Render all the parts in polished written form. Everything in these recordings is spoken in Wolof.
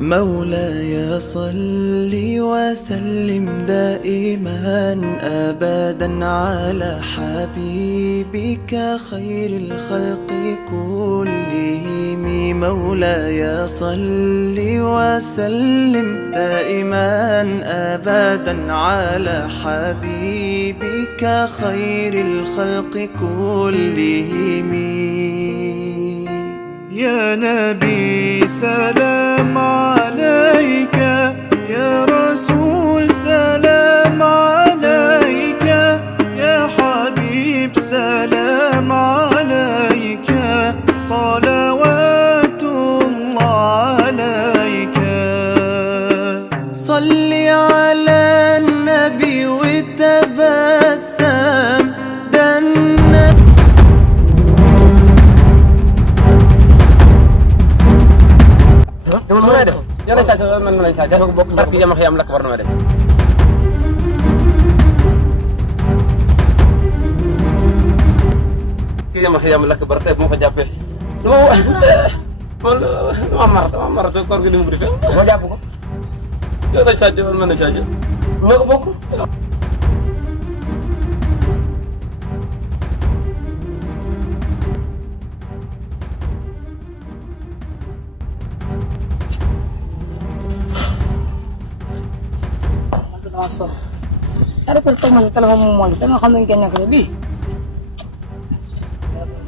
مولاي صل وسلم دائما أبدا على حبيبك خير الخلق كلهم. مولاي صل وسلم دائما أبدا على حبيبك خير الخلق كلهم. يا نبي سلام عليك، يا رسول سلام عليك، يا حبيب سلام عليك، صلوات الله عليك. صل على النبي وتبسم ده النبي. Mana ada? Jangan saja mana saja. Tapi yang mahyam lak warna ada. Kita mahyam lak berarti mau kejapes. Mamar tu kau gini beri. Mau japu kok? Jangan saja mana saja. Mau buku. Masuk. Ada pertemuan kalau ngomong kita nggak kamu kayaknya lebih.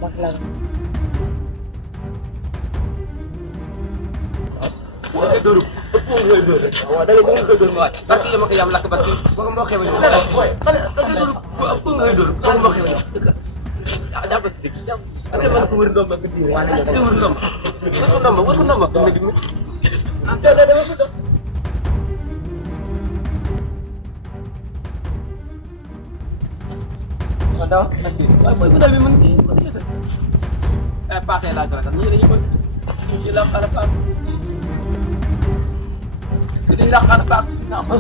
Masalah. Duduk. Ada yang duduk mat. Tapi yang mahyam lak berarti. Bukan mau kayak mana? Kalau duduk, aku nggak duduk. Aku mau kayak mana? Ada apa sih? Ada mana kumur domba gede? Ada kumur domba. Kumur domba. Ada apa? Ada lagi. Apa itu dari menteri? Pakai lagi kan. Ini pun hilang kalau pak. Ini hilang kalau pak. Kenapa?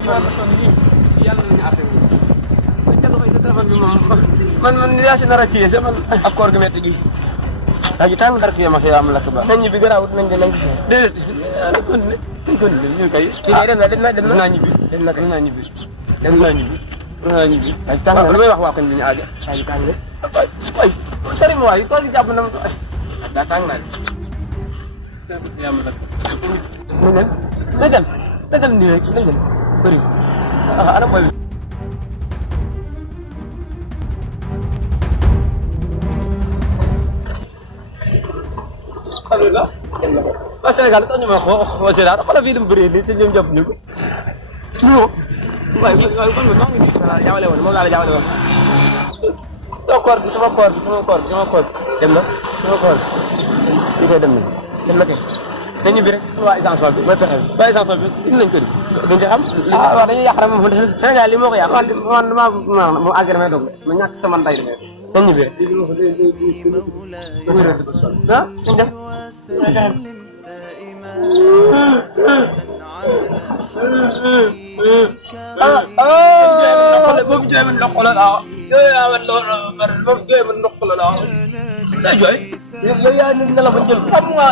Mana sini? Yang apa ini? Kalau saya telepon memang. Menilai sinaraki saya aku argumen lagi. Lagi tang dar kiya makya amla ka ba nan ñibi garaawut nañ de nañ dedet kon ñu kay ki ngay dem na ñibi dem na ñibi ay tang lu may wax wa ko ñu aaje ay tang le ay sari mo ay ko gi japp na ko da tang na ya amla na dem ni rek na dem bari ana boy Alhamdulillah. Pas Sénégal tax ñu ma xoo Sénégal xoolal fii dem bëree nii ci ñoom jàpp ñu ko. waaye kon noo ngi nii voilà jaawale woon moom laa la jaawale woon. sama koor bi dem na sama koor bi koy dem na kay. dañu bi rek waa extension bi mooy pexe bi waa extension bi gis nañ ko di duñ ci xam. waaw dañuy yàq rek moom Sénégal li moo ko yàq man damaa mu àgg damay dog ma ñàkk sama nday damay dañu bi rek. ah ñu def. boobu jooy man ndox la laa yooyu yaa man boobu jooy man ndox la laa day jooy yow yaa nit nga la fa jël xam nga